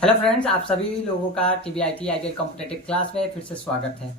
Hello friends, आप सभी लोगों का TVIT आइडियल कॉम्पिटिटिव क्लास में फिर से स्वागत है।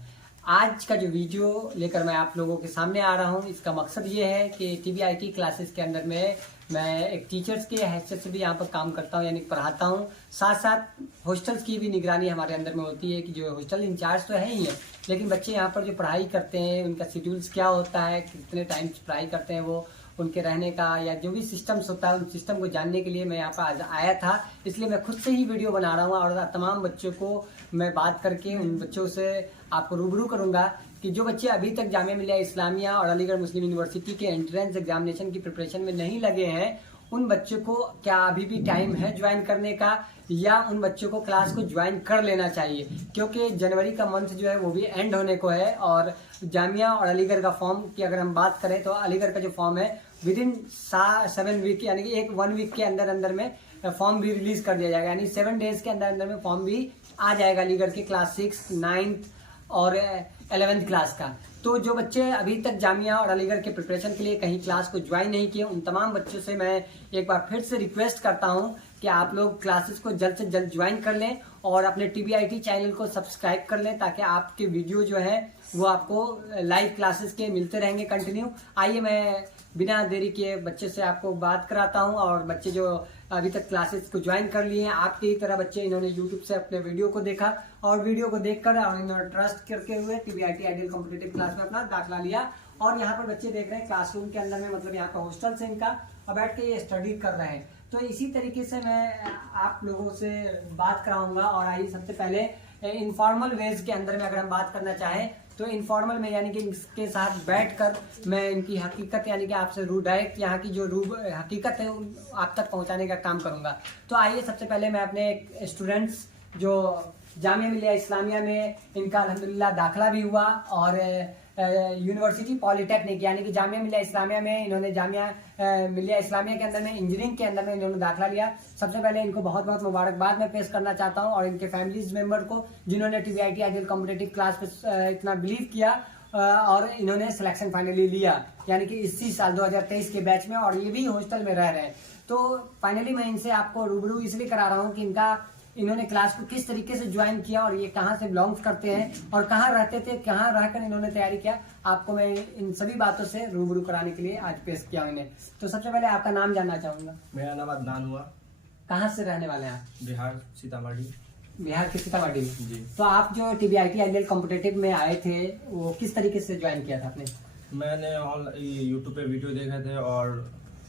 आज का जो वीडियो लेकर मैं आप लोगों के सामने आ रहा हूं, इसका मकसद ये है कि TVIT क्लासेस के अंदर में मैं एक टीचर्स के हैसियत से भी यहाँ पर काम करता हूँ, यानी पढ़ाता हूँ। साथ साथ हॉस्टल्स की भी निगरानी हमारे अंदर में होती है कि जो हॉस्टल इंचार्ज तो है ही है, लेकिन बच्चे यहाँ पर जो पढ़ाई करते हैं उनका शेड्यूल्स क्या होता है, कितने टाइम पढ़ाई करते हैं, वो उनके रहने का या जो भी सिस्टम्स होता है उन सिस्टम को जानने के लिए मैं यहाँ पर आज आया था। इसलिए मैं खुद से ही वीडियो बना रहा हूँ और तमाम बच्चों को मैं बात करके उन बच्चों से आपको रूबरू करूँगा कि जो बच्चे अभी तक जामिया मिलिया इस्लामिया और अलीगढ़ मुस्लिम यूनिवर्सिटी के एंट्रेंस एग्जामिनेशन की प्रिपरेशन में नहीं लगे हैं, उन बच्चों को क्या अभी भी टाइम है ज्वाइन करने का, या उन बच्चों को क्लास को ज्वाइन कर लेना चाहिए, क्योंकि जनवरी का मंथ जो है वो भी एंड होने को है। और जामिया और अलीगढ़ का फॉर्म की अगर हम बात करें तो अलीगढ़ का जो फॉर्म है विद इन 7 वीक यानी कि 1 वीक के अंदर अंदर में फॉर्म भी रिलीज कर दिया जाएगा, यानी 7 डेज के अंदर अंदर में फॉर्म भी आ जाएगा अलीगढ़ के क्लास 6, 9th और 11th क्लास का। तो जो बच्चे अभी तक जामिया और अलीगढ़ के प्रिपरेशन के लिए कहीं क्लास को ज्वाइन नहीं किए, उन तमाम बच्चों से मैं एक बार फिर से रिक्वेस्ट करता हूं कि आप लोग क्लासेस को जल्द से जल्द ज्वाइन कर लें और अपने TVIT चैनल को सब्सक्राइब कर लें, ताकि आपके वीडियो जो है वो आपको लाइव क्लासेस के मिलते रहेंगे कंटिन्यू। आइए मैं बिना देरी के बच्चे से आपको बात कराता हूं। और बच्चे जो अभी तक क्लासेस को ज्वाइन कर लिए हैं, आपकी ही तरह बच्चे, इन्होंने यूट्यूब से अपने वीडियो को देखा और वीडियो को देखकर और इन्होंने ट्रस्ट करके हुए TVIT आइडियल कॉम्पिटिटिव क्लास में अपना दाखिला लिया। और यहाँ पर बच्चे देख रहे हैं क्लासरूम के अंदर में, मतलब यहाँ का हॉस्टल से इनका, और बैठ के ये स्टडी कर रहे हैं। तो इसी तरीके से मैं आप लोगों से बात कराऊंगा। और आइए सबसे पहले इनफॉर्मल वेज के अंदर में अगर हम बात करना चाहें तो इनफॉर्मल में यानी कि इसके साथ बैठकर मैं इनकी हकीकत यानी कि आपसे डायरेक्ट यहाँ की जो हकीकत है आप तक पहुँचाने का काम करूँगा। तो आइए सबसे पहले मैं अपने स्टूडेंट्स जो जामिया मिलिया इस्लामिया में इनका अल्हम्दुलिल्लाह दाखिला भी हुआ और यूनिवर्सिटी पॉलिटेक्निक यानी कि जामिया मिलिया इस्लामिया में इन्होंने जामिया मिलिया इस्लामिया के अंदर में इंजीनियरिंग के अंदर में इन्होंने दाखिला लिया। सबसे पहले इनको बहुत बहुत मुबारकबाद मैं पेश करना चाहता हूं, और इनके फैमिलीज मेंबर को जिन्होंने TVIT आइडियल कॉम्पिटिटिव क्लास पे इतना बिलीव किया और इन्होंने सिलेक्शन फाइनली लिया, यानी कि इसी साल 2023 के बैच में, और ये भी हॉस्टल में रह रहे हैं। तो फाइनली मैं इनसे आपको रूबरू इसलिए करा रहा हूँ कि इन्होंने क्लास को किस तरीके से ज्वाइन किया और ये कहाँ से बिलोंग्स करते हैं और कहाँ रहते थे, कहाँ रहकर इन्होंने तैयारी किया, आपको मैं इन सभी बातों से रूबरू कराने के लिए आज पेश किया इन्हें। तो सबसे पहले आपका नाम जानना चाहूंगा। मेरा नाम अदनान हुआ। कहाँ से रहने वाले हैं आप? बिहार, सीतामढ़ी। बिहार के सीतामढ़ी में जी। तो आप जो TVIT आइडियल कॉम्पिटिटिव में आए थे वो किस तरीके से ज्वाइन किया था आपने? मैंने यूट्यूब पे वीडियो देखे थे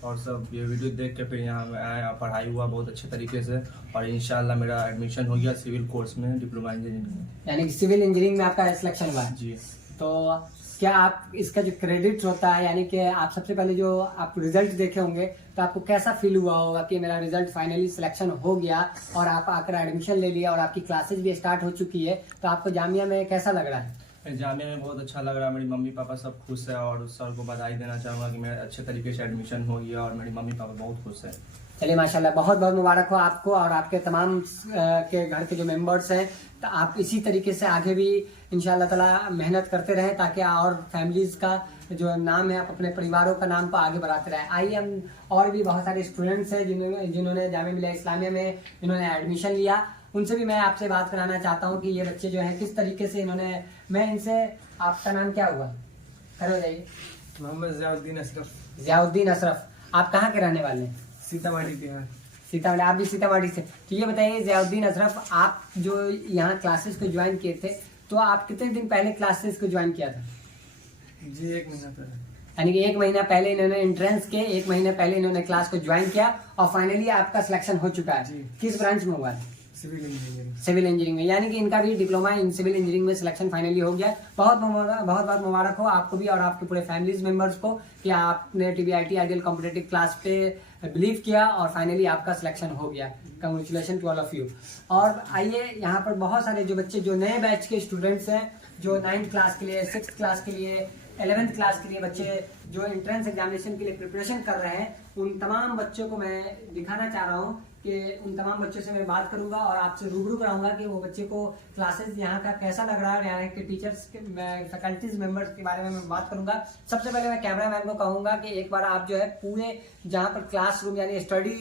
और सब ये वीडियो देख के फिर यहाँ में आया, पढ़ाई हुआ बहुत अच्छे तरीके से, और इंशाल्लाह मेरा एडमिशन हो गया सिविल कोर्स में, डिप्लोमा इंजीनियरिंग में। यानी कि सिविल इंजीनियरिंग में आपका सिलेक्शन हुआ है? जी। तो क्या आप इसका जो क्रेडिट होता है, यानी कि आप सबसे पहले जो आप रिजल्ट देखे होंगे तो आपको कैसा फील हुआ होगा कि मेरा रिजल्ट फाइनली सिलेक्शन हो गया और आप आकर एडमिशन ले लिया और आपकी क्लासेस भी स्टार्ट हो चुकी है, तो आपको जामिया में कैसा लग रहा है? जामिया में बहुत अच्छा लग रहा है, मेरी मम्मी पापा सब खुश है, और सर को बधाई देना चाहूँगा कि मेरा अच्छे तरीके से एडमिशन हो गया और मेरी मम्मी पापा बहुत खुश है। चलिए माशाल्लाह, बहुत बहुत मुबारक हो आपको और आपके तमाम के घर के जो मेंबर्स हैं। तो आप इसी तरीके से आगे भी इंशाल्लाह ताला मेहनत करते रहें, ताकि और फैमिलीज का जो नाम है, आप अपने परिवारों का नाम को आगे बढ़ाते रहें। आइए हम और भी बहुत सारे स्टूडेंट्स हैं जिन्होंने जामिया मिलिया इस्लामिया में इन्होंने एडमिशन लिया, उनसे भी मैं आपसे बात कराना चाहता हूँ कि ये बच्चे जो है किस तरीके से इन्होंने, मैं इनसे, आपका नाम क्या हुआ? खड़े हो जाइए। मोहम्मद ज़ियाउद्दीन अशरफ। ज़ियाउद्दीन अशरफ, आप कहाँ के रहने वाले हैं? सीतामढ़ी के हैं। सीतामढ़ी, आप भी सीतामढ़ी से। तो ये बताइए ज़ियाउद्दीन अशरफ, आप जो यहाँ क्लासेस को ज्वाइन किए थे तो आप कितने दिन पहले क्लासेस को ज्वाइन किया था? जी 1 महीना पहले। यानी कि 1 महीना पहले इन्होंने एंट्रेंस के 1 महीने पहले इन्होंने क्लास को ज्वाइन किया और फाइनली आपका सिलेक्शन हो चुका है। जी। किस ब्रांच में हुआ है? Civil engineering. सिविल इंजीनियरिंग में, यानी कि इनका भी डिप्लोमा इन सिविल इंजीनियरिंग में सिलेक्शन फाइनली हो गया। बहुत बहुत मुबारक हो आपको भी और आपके पूरे फैमिलीज मेंबर्स को कि आपने TVIT आइडियल कॉम्पिटिटिव क्लास पे बिलीव किया और फाइनली आपका सिलेक्शन हो गया। Congratulation to all of you. और आइए यहाँ पर बहुत सारे जो बच्चे जो नए बैच के स्टूडेंट्स हैं, जो 9th क्लास के लिए, 6th क्लास के लिए, 11th क्लास के लिए बच्चे जो एंट्रेंस एग्जामिनेशन के लिए प्रिपरेशन कर रहे हैं, उन तमाम बच्चों को मैं दिखाना चाह रहा हूँ कि उन तमाम बच्चों से मैं बात करूंगा और आपसे रूबरू कराऊंगा कि वो बच्चे को क्लासेस यहाँ का कैसा लग रहा है, यहाँ के टीचर्स के फैकल्टीज मेंबर्स के बारे में मैं बात करूंगा। सबसे पहले मैं कैमरामैन को कहूंगा कि एक बार आप जो है पूरे जहाँ पर क्लासरूम यानी स्टडी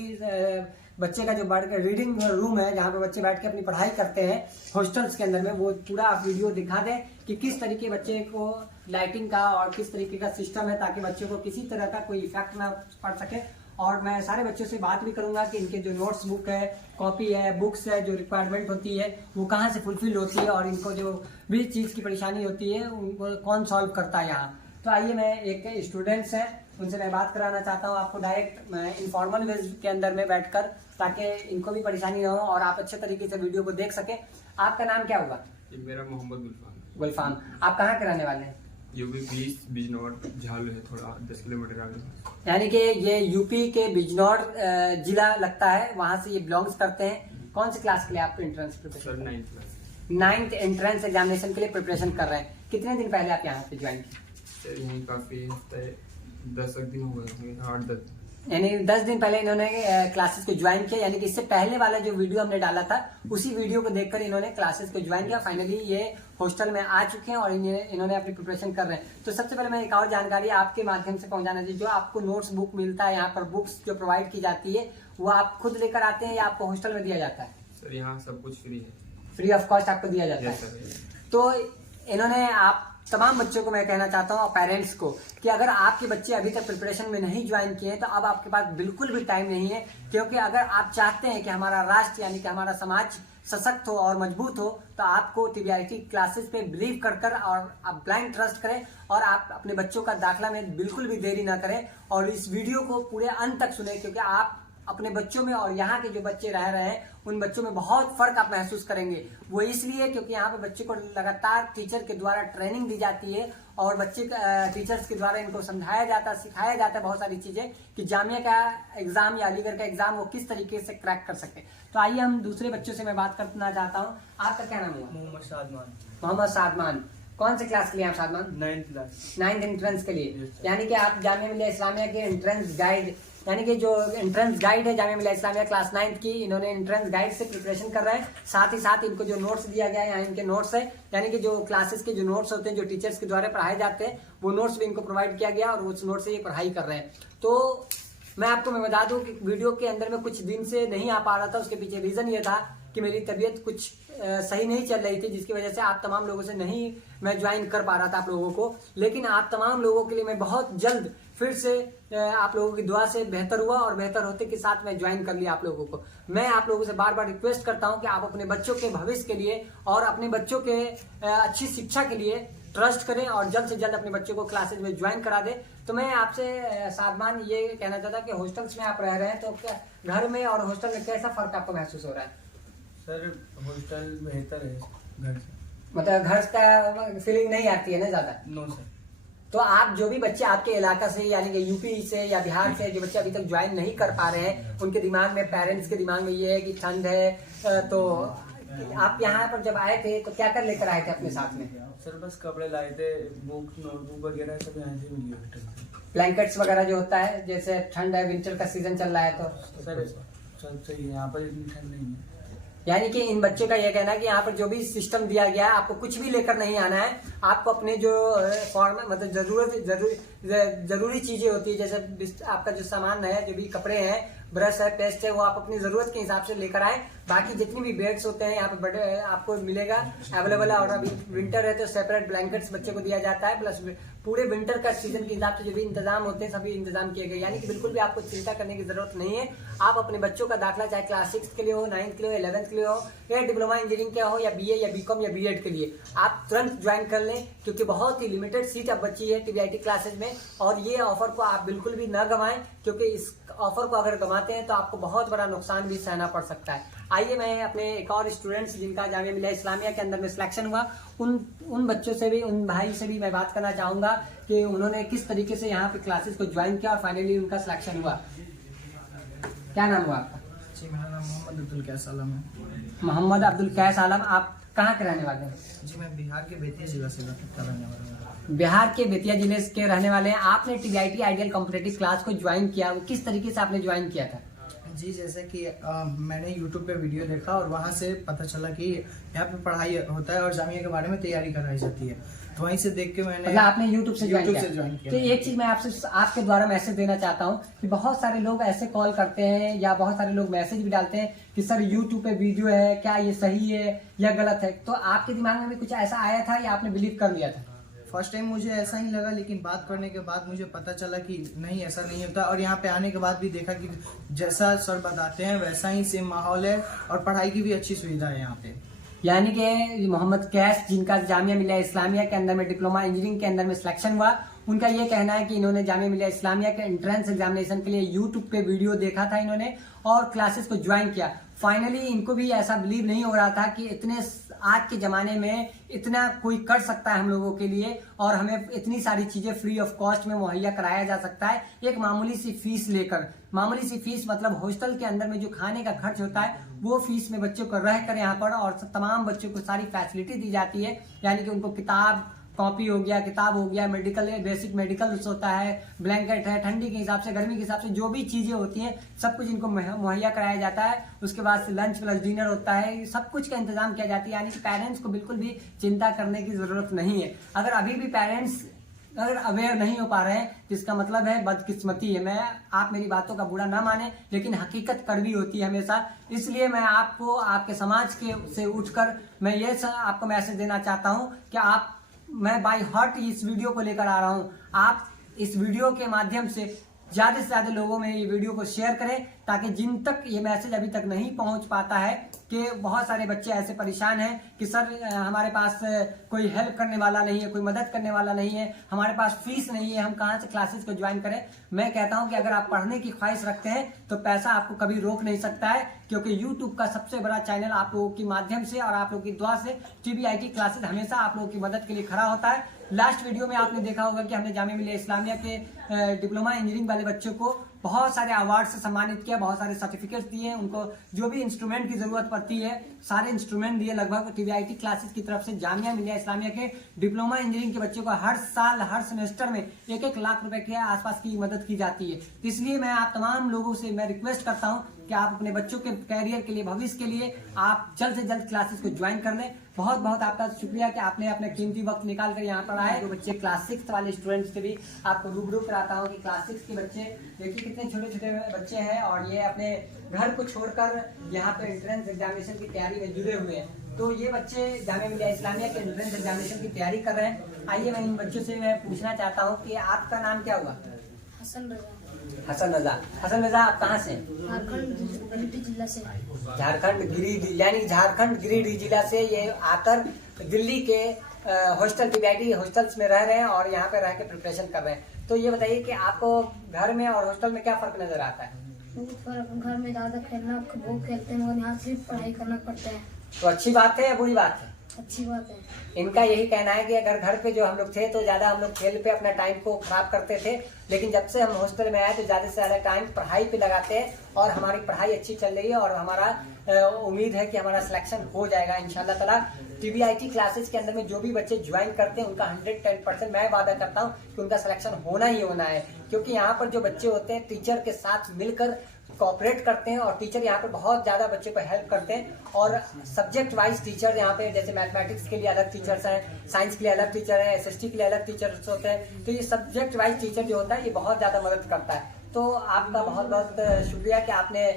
बच्चे का जो रीडिंग रूम है जहाँ पे बच्चे बैठ के अपनी पढ़ाई करते हैं हॉस्टल्स के अंदर में, वो पूरा आप वीडियो दिखा दें कि किस तरीके बच्चे को लाइटिंग का और किस तरीके का सिस्टम है, ताकि बच्चों को किसी तरह का कोई इफेक्ट ना पड़ सके। और मैं सारे बच्चों से बात भी करूंगा कि इनके जो नोट्स बुक है, कॉपी है, बुक्स है, जो रिक्वायरमेंट होती है वो कहाँ से फुलफिल होती है और इनको जो भी चीज़ की परेशानी होती है उनको कौन सॉल्व करता है यहाँ। तो आइए मैं एक स्टूडेंट्स हैं उनसे मैं बात कराना चाहता हूँ आपको डायरेक्ट इनफॉर्मल वेज के अंदर में बैठकर, ताकि इनको भी परेशानी ना हो और आप अच्छे तरीके से वीडियो को देख सकें। आपका नाम क्या होगा? मेरा मोहम्मद गुलफाम। आप कहाँ के रहने वाले हैं? यूपी 20 बिजनौर झालू है, थोड़ा 10 किलोमीटर आगे। यानी कि ये यूपी के बिजनौर जिला लगता है, वहाँ से ये बिलोंग्स करते हैं। कौन सी क्लास के लिए आप entrance preparation? 9th class. 9th entrance examination के लिए प्रिपरेशन कर रहे हैं। कितने दिन पहले आप यहाँ पे ज्वाइन किए? सर यहीं काफ़ी 10 दिन हो गए, 8-10। यानी 10 दिन पहले इन्होंने क्लासेस को ज्वाइन किया, यानी कि इससे पहले वाला जो वीडियो हमने डाला था उसी वीडियो को देखकर इन्होंने क्लासेस को ज्वाइन किया। फाइनली ये हॉस्टल में आ चुके हैं और इन्होंने अपनी प्रिपरेशन कर रहे हैं। तो सबसे पहले मैं एक और जानकारी आपके माध्यम से पहुंचाना चाहिए, जो आपको नोट्स बुक मिलता है यहाँ पर, बुक्स जो प्रोवाइड की जाती है वो आप खुद लेकर आते हैं या आपको हॉस्टल में दिया जाता है? सर यहाँ सब कुछ फ्री है, फ्री ऑफ कॉस्ट आपको दिया जाता है। तो इन्होंने आप तमाम बच्चों को मैं कहना चाहता हूँ और पेरेंट्स को कि अगर आपके बच्चे अभी तक प्रिपरेशन में नहीं ज्वाइन किए तो अब आपके पास बिल्कुल भी टाइम नहीं है, क्योंकि अगर आप चाहते हैं कि हमारा राष्ट्र यानी कि हमारा समाज सशक्त हो और मजबूत हो तो आपको TBIT क्लासेस पे बिलीव कर और आप ब्लाइंड ट्रस्ट करें और आप अपने बच्चों का दाखिला में बिल्कुल भी देरी ना करें और इस वीडियो को पूरे अंत तक सुने, क्योंकि आप अपने बच्चों में और यहाँ के जो बच्चे रह रहे हैं उन बच्चों में बहुत फर्क आप महसूस करेंगे। वो इसलिए क्योंकि यहाँ पे बच्चे को लगातार टीचर के द्वारा ट्रेनिंग दी जाती है और बच्चे टीचर्स के द्वारा इनको समझाया जाता है, सिखाया जाता है बहुत सारी चीजें कि जामिया का एग्जाम या अलीगढ़ का एग्जाम वो किस तरीके से क्रैक कर सकते। तो आइए हम दूसरे बच्चों से मैं बात करना चाहता हूँ। आपका क्या नाम हुआ? मोहम्मद सादमान। मोहम्मद सादमान। कौन से क्लास के लिए आप सादमान? 9th class. 9th एंट्रेंस के लिए। यानी कि आप जामिया मिलिया इस्लामिया के एंट्रेंस गाइड, यानी कि जो एंट्रेंस गाइड है जामिया मिलिया इस्लामिया क्लास 9th की, इन्होंने एंट्रेंस गाइड से प्रिपरेशन कर रहे हैं। साथ ही साथ इनको जो नोट्स दिया गया है, यहाँ इनके नोट्स है, यानी कि जो क्लासेस के जो नोट्स होते हैं जो टीचर्स के द्वारा पढ़ाए जाते हैं वो नोट्स भी इनको प्रोवाइड किया गया और उस नोट से ये पढ़ाई कर रहे हैं। तो मैं बता दूं कि वीडियो के अंदर में कुछ दिन से नहीं आ पा रहा था, उसके पीछे रीजन ये था कि मेरी तबीयत कुछ सही नहीं चल रही थी, जिसकी वजह से आप तमाम लोगों से नहीं मैं ज्वाइन कर पा रहा था आप लोगों को। लेकिन आप तमाम लोगों के लिए मैं बहुत जल्द फिर से आप लोगों की दुआ से बेहतर हुआ और बेहतर होते के साथ मैं ज्वाइन कर लिया आप लोगों को। मैं आप लोगों से बार बार रिक्वेस्ट करता हूं कि आप अपने बच्चों के भविष्य के लिए और अपने बच्चों के अच्छी शिक्षा के लिए ट्रस्ट करें और जल्द से जल्द अपने बच्चों को क्लासेज में ज्वाइन करा दें। तो मैं आपसे सादमान ये कहना चाहता कि हॉस्टल्स में आप रह रहे हैं तो क्या घर में और हॉस्टल में कैसा फर्क आपको महसूस हो रहा है? सर हॉस्टल बेहतर है घर से, मतलब घर का फीलिंग नहीं आती है ना ज्यादा? No sir. तो आप जो भी बच्चे आपके इलाका से यानी कि यूपी से या बिहार से जो बच्चे अभी तक ज्वाइन नहीं कर पा रहे हैं, उनके दिमाग में, पेरेंट्स के दिमाग में ये है कि ठंड है, तो आप यहाँ पर जब आए थे तो क्या कर लेकर आए थे अपने साथ में? सर बस कपड़े लाए थे, बुक नोटबुक वगैरह सब यहाँ से मिली हॉस्टल से। ब्लैंकेट्स वगैरह जो होता है, जैसे ठंड है, विंटर का सीजन चल रहा है तो सर सब सही है, यहाँ पर इतनी ठंड नहीं है। यानी कि इन बच्चों का यह कहना है कि यहाँ पर जो भी सिस्टम दिया गया है आपको कुछ भी लेकर नहीं आना है, आपको अपने जो फॉर्म मतलब जरूरी चीजें होती है, जैसे आपका जो सामान है, जो भी कपड़े हैं, ब्रश है, पेस्ट है, वो आप अपनी जरूरत के हिसाब से लेकर आए। बाकी जितनी भी बेड्स होते हैं यहाँ पे बड़े आपको मिलेगा अवेलेबल है, और अभी विंटर है तो सेपरेट ब्लैंकेट्स बच्चे को दिया जाता है, प्लस पूरे विंटर का सीजन के हिसाब से जो भी इंतजाम होते हैं सभी इंतजाम किए गए। यानी कि बिल्कुल भी आपको चिंता करने की जरूरत नहीं है। आप अपने बच्चों का दाखिला चाहे क्लास 6 के लिए हो, 9th के लिए हो, 11th के लिए हो, या डिप्लोमा इंजीनियरिंग का हो, या BA या BCom या B.Ed के लिए आप तुरंत ज्वाइन कर लें, क्योंकि बहुत ही लिमिटेड सीट अब बची है TBIT क्लासेज में। और ये ऑफर को आप बिल्कुल भी न गंवाएं, क्योंकि इस ऑफर को अगर गंवाते हैं तो आपको बहुत बड़ा नुकसान भी सहना पड़ सकता है। आइए मैं अपने एक और स्टूडेंट्स जिनका जामिया मिलिया इस्लामिया के अंदर में सिलेक्शन हुआ उन बच्चों से भी, उन भाई से भी मैं बात करना चाहूंगा कि उन्होंने किस तरीके से यहाँ पे क्लासेस को ज्वाइन किया और फाइनली उनका सिलेक्शन हुआ। क्या नाम हुआ आपका? जी मेरा नाम मोहम्मद अब्दुल कैस आलम है। मोहम्मद अब्दुल कैस आलम। आप कहाँ के रहने वाले हैं? जी मैं बिहार के बेतिया जिला से रहने वाला हूँ। बिहार के बेतिया जिले के रहने वाले हैं। आपने TBIT आइडियल कॉम्पिटिटिव क्लास को ज्वाइन किया, वो किस तरीके से आपने ज्वाइन किया था? जी, जैसे कि मैंने YouTube पे वीडियो देखा और वहाँ से पता चला कि यहाँ पे पढ़ाई होता है और जामिया के बारे में तैयारी कराई जाती है, तो वहीं से देख के मैंने मतलब आपने YouTube से ज्वाइन किया। तो एक चीज मैं आपसे आपके द्वारा मैसेज देना चाहता हूँ कि बहुत सारे लोग ऐसे कॉल करते हैं या बहुत सारे लोग मैसेज भी डालते हैं कि सर YouTube पे वीडियो है, क्या ये सही है या गलत है? तो आपके दिमाग में भी कुछ ऐसा आया था या आपने बिलीव कर लिया था? फर्स्ट टाइम मुझे ऐसा ही लगा, लेकिन बात करने के बाद मुझे पता चला कि नहीं, ऐसा नहीं होता। और यहाँ पे आने के बाद भी देखा कि जैसा सर बताते हैं वैसा ही सेम माहौल है और पढ़ाई की भी अच्छी सुविधा है यहाँ पे। यानी कि मोहम्मद कैस, जिनका जामिया मिलिया इस्लामिया के अंदर में डिप्लोमा इंजीनियरिंग के अंदर में सिलेक्शन हुआ, उनका ये कहना है कि इन्होंने जामिया मिलिया इस्लामिया के एंट्रेंस एग्जामिनेशन के लिए यूट्यूब पे वीडियो देखा था इन्होंने और क्लासेस को ज्वाइन किया। फाइनली इनको भी ऐसा बिलीव नहीं हो रहा था कि इतने आज के ज़माने में इतना कोई कर सकता है हम लोगों के लिए और हमें इतनी सारी चीज़ें फ्री ऑफ कॉस्ट में मुहैया कराया जा सकता है एक मामूली सी फीस लेकर। मामूली सी फीस मतलब हॉस्टल के अंदर में जो खाने का खर्च होता है वो फीस में बच्चों को रह कर यहाँ पर और तमाम बच्चों को सारी फैसिलिटी दी जाती है। यानी कि उनको किताब कॉपी हो गया, किताब हो गया, मेडिकल बेसिक मेडिकल होता है, ब्लैंकेट है, ठंडी के हिसाब से गर्मी के हिसाब से जो भी चीजें होती हैं सब कुछ इनको मुहैया कराया जाता है। उसके बाद से लंच प्लस डिनर होता है, सब कुछ का इंतजाम किया जाता है। यानी कि पेरेंट्स को बिल्कुल भी चिंता करने की जरूरत नहीं है। अगर अभी भी पेरेंट्स अगर अवेयर नहीं हो पा रहे हैं तो इसका मतलब है बदकिस्मती है। मैं आप मेरी बातों का बुरा ना माने, लेकिन हकीकत कड़वी होती है हमेशा। इसलिए मैं आपको आपके समाज के से उठकर मैं ये आपको मैसेज देना चाहता हूँ कि मैं बाय हार्ट इस वीडियो को लेकर आ रहा हूं। आप इस वीडियो के माध्यम से ज्यादा से ज्यादा लोगों में ये वीडियो को शेयर करें ताकि जिन तक ये मैसेज अभी तक नहीं पहुंच पाता है कि बहुत सारे बच्चे ऐसे परेशान हैं कि सर हमारे पास कोई हेल्प करने वाला नहीं है, कोई मदद करने वाला नहीं है, हमारे पास फीस नहीं है, हम कहाँ से क्लासेस को ज्वाइन करें। मैं कहता हूं कि अगर आप पढ़ने की ख्वाहिश रखते हैं तो पैसा आपको कभी रोक नहीं सकता है, क्योंकि यूट्यूब का सबसे बड़ा चैनल आप लोगों की माध्यम से और आप लोगों की दुआ से TBIT क्लासेस हमेशा आप लोगों की मदद के लिए खड़ा होता है। लास्ट वीडियो में आपने देखा होगा कि हमने जामिया मिलिया इस्लामिया के डिप्लोमा इंजीनियरिंग वाले बच्चों को बहुत सारे अवार्ड से सम्मानित किया, बहुत सारे सर्टिफिकेट्स दिए, उनको जो भी इंस्ट्रूमेंट की जरूरत पड़ती है सारे इंस्ट्रूमेंट दिए। लगभग TBIT क्लासेस की तरफ से जामिया मिलिया इस्लामिया के डिप्लोमा इंजीनियरिंग के बच्चों को हर साल हर सेमेस्टर में 1-1 लाख रुपए के आसपास की मदद की जाती है। इसलिए मैं आप तमाम लोगों से मैं रिक्वेस्ट करता हूँ कि आप अपने बच्चों के कैरियर के लिए, भविष्य के लिए आप जल्द से जल्द क्लासेस को ज्वाइन कर लें। बहुत बहुत आपका शुक्रिया कि आपने अपना कीमती वक्त निकाल कर यहाँ पर आए। जो बच्चे क्लास 6 वाले स्टूडेंट्स से भी आपको रूबरू कराता हूँ कि क्लास 6 के बच्चे देखिए कितने छोटे छोटे बच्चे हैं और ये अपने घर को छोड़कर यहाँ पर एंट्रेंस एग्जामिनेशन की तैयारी में जुड़े हुए हैं। तो ये बच्चे जामिया मिलिया इस्लामिया के एंट्रेंस एग्जामिनेशन की तैयारी कर रहे हैं। आइए मैं इन बच्चों से मैं पूछना चाहता हूँ कि आपका नाम क्या हुआ? हसन रजा। हसन रजा। हसन रजा, आप कहाँ से? झारखंड गिरिडीह जिला से। झारखंड गिरिडीह, यानी झारखंड गिरिडीह जिला से ये आकर दिल्ली के हॉस्टल TBIT हॉस्टल्स में रह रहे हैं और यहाँ पे रह के प्रिपरेशन कर रहे हैं। तो ये बताइए कि आपको घर में और हॉस्टल में क्या फर्क नजर आता है? बहुत फर्क। घर में ज्यादा खेलना बहुत खेलते हैं, मगर यहाँ सिर्फ पढ़ाई करना पड़ता है। तो अच्छी बात है या बुरी बात है? अच्छी बात है। इनका यही कहना है कि अगर घर पे जो हम लोग थे तो ज्यादा हम लोग खेल पे अपना टाइम को खराब करते थे, लेकिन जब से हम हॉस्टल में आए तो ज्यादा से ज्यादा टाइम पढ़ाई पे लगाते हैं और हमारी पढ़ाई अच्छी चल रही है और हमारा उम्मीद है कि हमारा सिलेक्शन हो जाएगा इंशाल्लाह ताला। TBIT क्लासेस के अंदर में जो भी बच्चे ज्वाइन करते हैं उनका 110% मैं वादा करता हूँ कि उनका सिलेक्शन होना ही होना है, क्योंकि यहाँ पर जो बच्चे होते हैं टीचर के साथ मिलकर कोऑपरेट करते हैं और टीचर यहाँ पे बहुत ज्यादा बच्चे को हेल्प करते हैं और सब्जेक्ट वाइज टीचर यहाँ पे जैसे मैथमेटिक्स के लिए अलग टीचर्स हैं, साइंस के लिए अलग टीचर है, SST के लिए अलग टीचर्स होते हैं। तो ये सब्जेक्ट वाइज टीचर जो होता है ये बहुत ज्यादा मदद करता है। तो आपका बहुत बहुत शुक्रिया कि आपने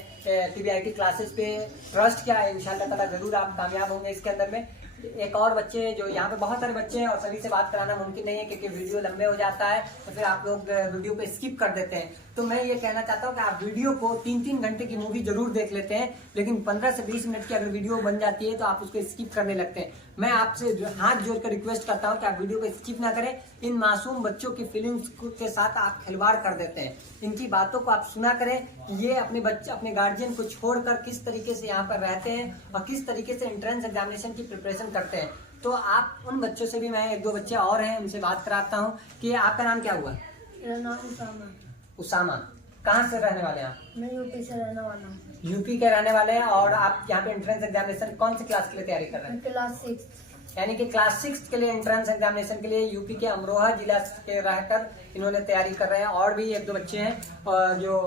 TBIT क्लासेस पे ट्रस्ट किया। इंशाल्लाह ताला जरूर आप कामयाब होंगे इसके अंदर में। एक और बच्चे जो यहाँ पे बहुत सारे बच्चे हैं और सभी से बात कराना मुमकिन नहीं है क्योंकि वीडियो लंबे हो जाता है तो फिर आप लोग वीडियो पे स्किप कर देते हैं। तो मैं ये कहना चाहता हूँ कि आप वीडियो को 3-3 घंटे की मूवी जरूर देख लेते हैं, लेकिन 15 से 20 मिनट की अगर वीडियो बन जाती है तो आप उसको स्किप करने लगते हैं। मैं आपसे हाथ जोड़कर रिक्वेस्ट करता हूँ कि आप वीडियो को स्किप ना करें। इन मासूम बच्चों की फीलिंग्स के साथ आप खिलवाड़ कर देते हैं। इनकी बातों को आप सुना करें कि ये अपने बच्चे अपने गार्जियन को छोड़कर किस तरीके से यहाँ पर रहते हैं और किस तरीके से एंट्रेंस एग्जामिनेशन की प्रिपरेशन करते हैं। तो आप उन बच्चों से भी, मैं 1-2 बच्चे और हैं उनसे बात कराता हूँ कि आपका नाम क्या हुआ? मेरा नाम उसामा। उसामा, कहाँ से रहने वाले हैं आप? मैं यूपी से रहने वाला हूँ। यूपी के रहने वाले हैं और आप यहाँ पे एंट्रेंस एग्जामिनेशन कौन सी क्लास के लिए तैयारी कर रहे हैं? क्लास 6। यानी कि क्लास 6 के लिए एंट्रेंस एग्जामिनेशन के लिए यूपी के अमरोहा जिला के रहकर इन्होंने तैयारी कर रहे हैं। और भी 1-2 बच्चे हैं और जो,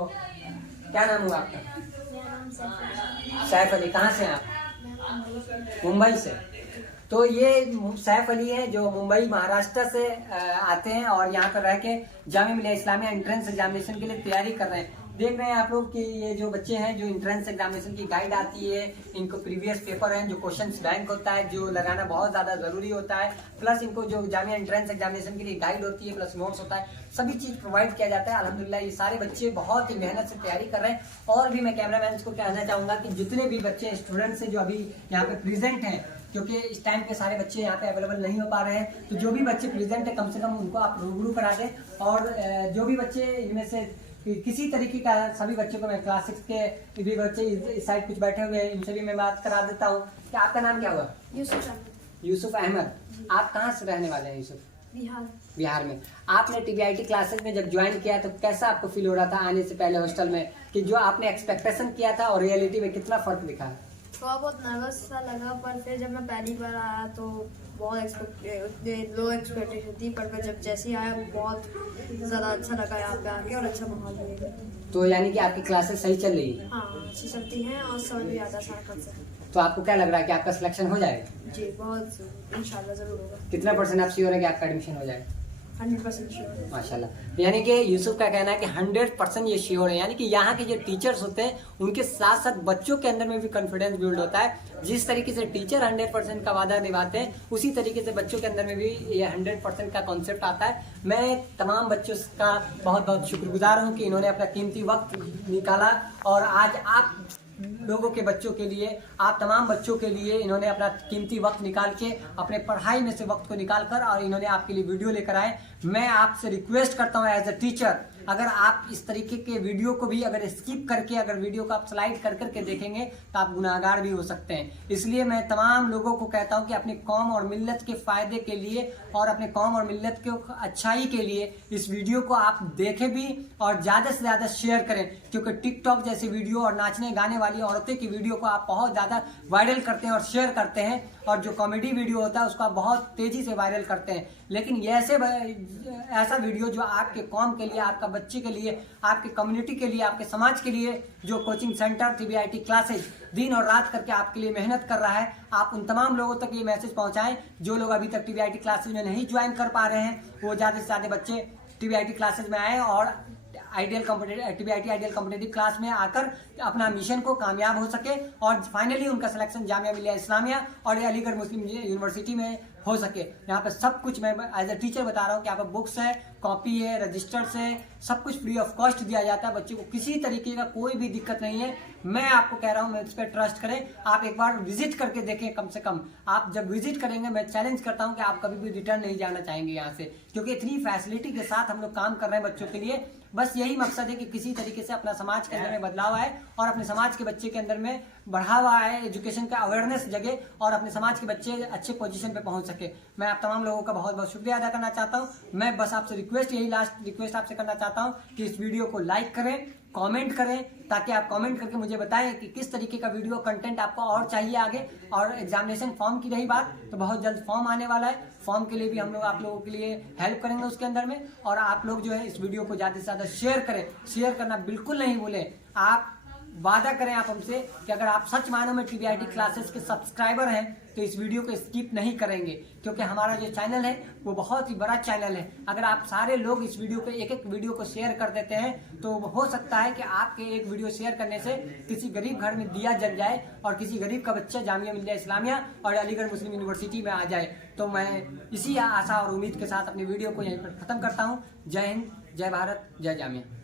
क्या नाम हुआ आपका? नाम सैफ। सैफ अली, कहाँ से हैं आप? मुंबई से। तो ये सैफ अली है जो मुंबई महाराष्ट्र से आते हैं और यहाँ पर रह के जामिया मिलिया इस्लामिया एंट्रेंस एग्जामिनेशन के लिए तैयारी कर रहे हैं। देख रहे हैं आप लोग कि ये जो बच्चे हैं जो एंट्रेंस एग्जामिनेशन की गाइड आती है, इनको प्रीवियस पेपर हैं जो क्वेश्चंस बैंक होता है जो लगाना बहुत ज़्यादा ज़रूरी होता है, प्लस इनको जो जामिया एंट्रेंस एग्जामिनेशन के लिए गाइड होती है प्लस नोट्स होता है, सभी चीज़ प्रोवाइड किया जाता है। अल्हम्दुलिल्लाह ये सारे बच्चे बहुत ही मेहनत से तैयारी कर रहे हैं। और भी मैं कैमरामैन को कहना चाहूँगा कि जितने भी बच्चे स्टूडेंट्स हैं जो अभी यहाँ पे प्रेजेंट हैं, क्योंकि इस टाइम पे सारे बच्चे यहाँ पे अवेलेबल नहीं हो पा रहे हैं, तो जो भी बच्चे प्रेजेंट है कम से कम उनको आप रूबरू करा दें। और जो भी बच्चे इनमें से किसी तरीके का, सभी बच्चों को मैं क्लास 6 के भी बच्चे इस साइड कुछ बैठे हुए हैं, इनसे भी मैं बात करा देता हूँ। कि आपका नाम क्या हुआ? यूसुफ अहमद। यूसुफ अहमद। आप कहाँ से रहने वाले हैं यूसुफ? बिहार। बिहार में। आपने TBIT क्लासेस में जब ज्वाइन किया तो कैसा आपको फील हो रहा था आने से पहले हॉस्टल में, कि जो आपने एक्सपेक्टेशन किया था और रियलिटी में कितना फर्क दिखा? थोड़ा बहुत नर्वस सा लगा, पर फिर जब मैं पहली बार आया तो बहुत लो एक्सपेक्टेशन थी, पर मैं जब जैसे ही आया बहुत ज़्यादा अच्छा लगा यहाँ पे आके और अच्छा माहौल मिलेगा। तो यानी कि आपकी क्लासेस सही चल रही है? हाँ, अच्छी चलती हैं और समझ भी आता है सारा कंसेप्ट। तो आपको क्या लग रहा है कि आपका सिलेक्शन हो जाएगा? जी, बहुत इंशाल्लाह ज़रूर होगा। कितना % आप श्योर है कि आपका एडमिशन हो जाएगा? 100% श्योर। माशाल्लाह। यानी कि यूसुफ का कहना है कि 100% ये श्योर है। यानी कि यहाँ के जो टीचर्स होते हैं उनके साथ साथ बच्चों के अंदर में भी कॉन्फिडेंस बिल्ड होता है। जिस तरीके से टीचर 100% का वादा निभाते हैं उसी तरीके से बच्चों के अंदर में भी ये 100% का कॉन्सेप्ट आता है। मैं तमाम बच्चों का बहुत बहुत शुक्रगुजार हूँ कि इन्होंने अपना कीमती वक्त निकाला और आज आप लोगों के बच्चों के लिए, आप तमाम बच्चों के लिए इन्होंने अपना कीमती वक्त निकाल के अपने पढ़ाई में से वक्त को निकाल कर और इन्होंने आपके लिए वीडियो लेकर आए। मैं आपसे रिक्वेस्ट करता हूँ एज अ टीचर, अगर आप इस तरीके के वीडियो को भी अगर स्किप करके अगर वीडियो को आप स्लाइड कर करके देखेंगे तो आप गुनाहगार भी हो सकते हैं। इसलिए मैं तमाम लोगों को कहता हूं कि अपने कौम और मिल्लत के फायदे के लिए और अपने कौम और मिल्लत के अच्छाई के लिए इस वीडियो को आप देखें भी और ज़्यादा से ज़्यादा शेयर करें, क्योंकि टिकटॉक जैसी वीडियो और नाचने गाने वाली औरतें की वीडियो को आप बहुत ज़्यादा वायरल करते हैं और शेयर करते हैं, और जो कॉमेडी वीडियो होता है उसको आप बहुत तेज़ी से वायरल करते हैं। लेकिन ऐसा वीडियो जो आपके कौम के लिए, आपका बच्चे के लिए, आपके कम्युनिटी के लिए, आपके समाज के लिए, जो कोचिंग सेंटर TBIT क्लासेज दिन और रात करके आपके लिए मेहनत कर रहा है, आप उन तमाम लोगों तक ये मैसेज पहुंचाएं जो लोग अभी तक TBIT क्लासेज में नहीं ज्वाइन कर पा रहे हैं। वो ज़्यादा से ज़्यादा बच्चे TBIT क्लासेज में आए और TBIT आइडियल कॉम्पिटिटिव क्लास में आकर अपना मिशन को कामयाब हो सके और फाइनली उनका सिलेक्शन जामिया मिलिया इस्लामिया और अलीगढ़ मुस्लिम यूनिवर्सिटी में हो सके। यहाँ पे सब कुछ मैं एज अ टीचर बता रहा हूँ कि यहाँ पे बुक्स है, कॉपी है, रजिस्टर्स है, सब कुछ फ्री ऑफ कॉस्ट दिया जाता है। बच्चे को किसी तरीके का कोई भी दिक्कत नहीं है। मैं आपको कह रहा हूँ, मैं इस पर ट्रस्ट करें, आप एक बार विजिट करके देखें। कम से कम आप जब विजिट करेंगे, मैं चैलेंज करता हूँ कि आप कभी भी रिटर्न नहीं जाना चाहेंगे यहाँ से, क्योंकि इतनी फैसिलिटी के साथ हम लोग काम कर रहे हैं बच्चों के लिए। बस यही मकसद है कि किसी तरीके से अपना समाज के अंदर में बदलाव आए और अपने समाज के बच्चे के अंदर में बढ़ावा आए, एजुकेशन का अवेयरनेस जगे और अपने समाज के बच्चे अच्छे पोजीशन पे पहुंच सके। मैं आप तमाम लोगों का बहुत बहुत शुक्रिया अदा करना चाहता हूं। मैं बस आपसे लास्ट रिक्वेस्ट आपसे करना चाहता हूं कि इस वीडियो को लाइक करें, कमेंट करें, ताकि आप कमेंट करके मुझे बताएं कि किस तरीके का वीडियो कंटेंट आपको और चाहिए आगे। और एग्जामिनेशन फॉर्म की रही बात, तो बहुत जल्द फॉर्म आने वाला है। फॉर्म के लिए भी हम लोग आप लोगों के लिए हेल्प करेंगे उसके अंदर में। और आप लोग जो है इस वीडियो को ज़्यादा से ज़्यादा शेयर करें। शेयर करना बिल्कुल नहीं भूलें। आप वादा करें आप हमसे कि अगर आप सच मायनों में TBIT क्लासेस के सब्सक्राइबर हैं तो इस वीडियो को स्किप नहीं करेंगे, क्योंकि हमारा जो चैनल है वो बहुत ही बड़ा चैनल है। अगर आप सारे लोग इस वीडियो को एक वीडियो को शेयर कर देते हैं तो हो सकता है कि आपके एक वीडियो शेयर करने से किसी गरीब घर में दिया जल जाए और किसी गरीब का बच्चा जामिया मिलिया इस्लामिया और अलीगढ़ मुस्लिम यूनिवर्सिटी में आ जाए। तो मैं इसी आशा और उम्मीद के साथ अपनी वीडियो को यहीं पर ख़त्म करता हूँ। जय हिंद, जय भारत, जय जामिया।